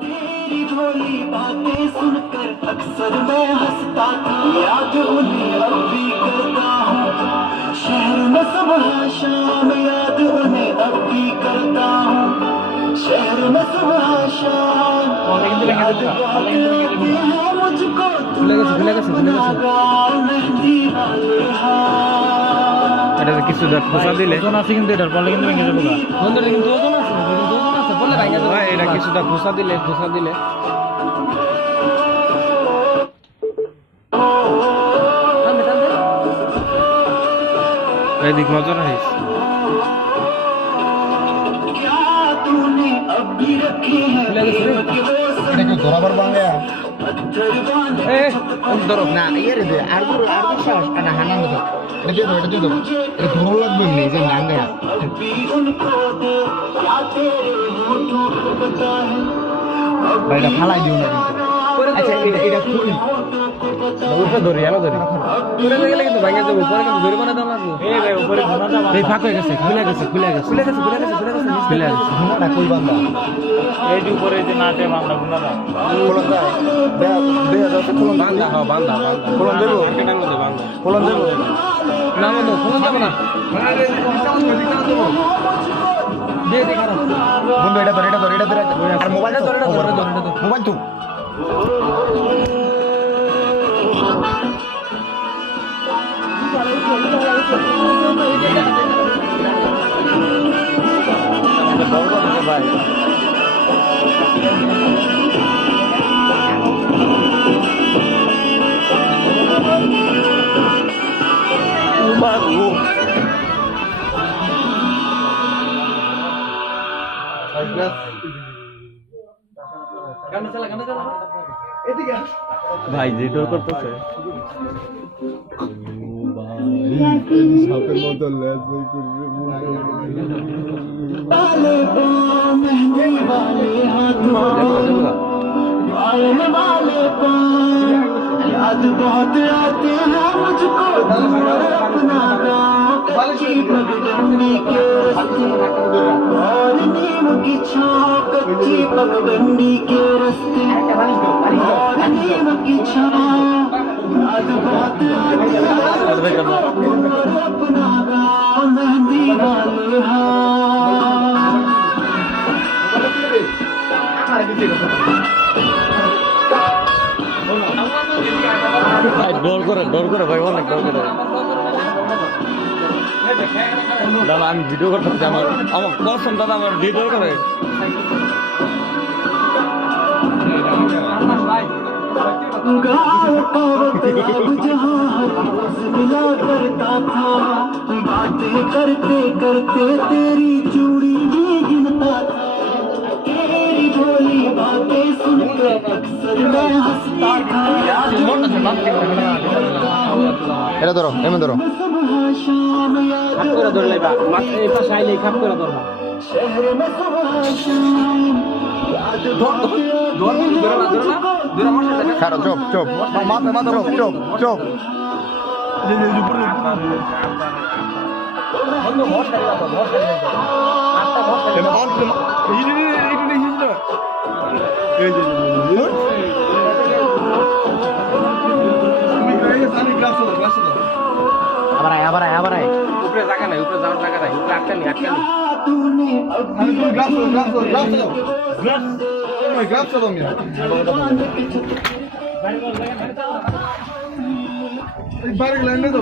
तेरी भोली बातें सुनकर अक्सर मैं हंसता था, याद उन्हें अब भी करता हूँ। शहर में सुबह शाम याद उन्हें अब भी करता हूँ। शहर में सुबह शाम याद आती है मुझको, मेहंदी वाले हाथ। এটা কিছু খোসা দিলে ওজন আছে, কিন্তু এটার পরে কিন্তু ভেঙে যাবে। বন্ধুরা কিন্তু ওজন আছে, বললে ভেঙে যাবে। এটা কিছুটা খোসা দিলে এদিক নজর রাখিস। এটা কি ধরাবার বাংলা ধরো না ইয়ে রে আর শ্বাস না হানান দাও। এটা দিয়ে দাও এটা ধরো লাগবে এমনি যে নাঙ্গা ভাইটা ফালাই দিও না কিন্তু। আচ্ছা এটা খুলি ওটা ধরি আলো ধরি করে গেলে কিন্তু ভেঙে যাবে, পরে কিন্তু ধরে বানা দাও লাগবে। এই ভাই উপরে ঘোনা দাও, এই ফাঁক হয়ে গেছে, খুলে গেছে ঘুমাটা কই বান্দা এই যে উপরে যে নাটে বান্দা ঘোনা দাও খোলন যায় দেয়া দাও খোলন বান্দা হ্যাঁ বান্দা খোলন দেব কেটার মধ্যে বান্দা খোলন দেব না বন্ধু খোলন যাবে না। বন্ধু এটা ধর আর মোবাইলটা ধর মোবাইল তো ভাই ভাই যেটা করতেছে সাপের মতো লেজ বই मेहंदी वाले हाथों वाले याद बहुत आते हैं मुझको, अपना गाँव कच्ची पगडंडी के रस्ते और नीम की छाँव कच्ची पगडंडी के रस्ते और नीम की छाँव याद बहुत आते हैं अपना गाँव मेहंदी वाले हाथ। ডর করে ভাই অনেক ডর করে। দাদা আমি ভিডিও করতে আমার কসম দাদা আমার ভিডিও করে मिला करता था, बातें करते करते तेरी चूड़ी भी गिनता था, तेरी भोली बातें सुनकर अक्सर मैं हंसता था। এটা ধরো এমন ধরো सुबह शाम याद করে ধরে লাইবা মাত্র এই পাশে আইলে খাপ করে ধরবা। शहर में सुबह शाम याद খারো চপ মাথা চপ আবার উপরে জায়গা নাই, উপরে যাওয়ার জায়গা নাই, উপরে আটকানি तूने গ্লাস বারিক লাইন দে তো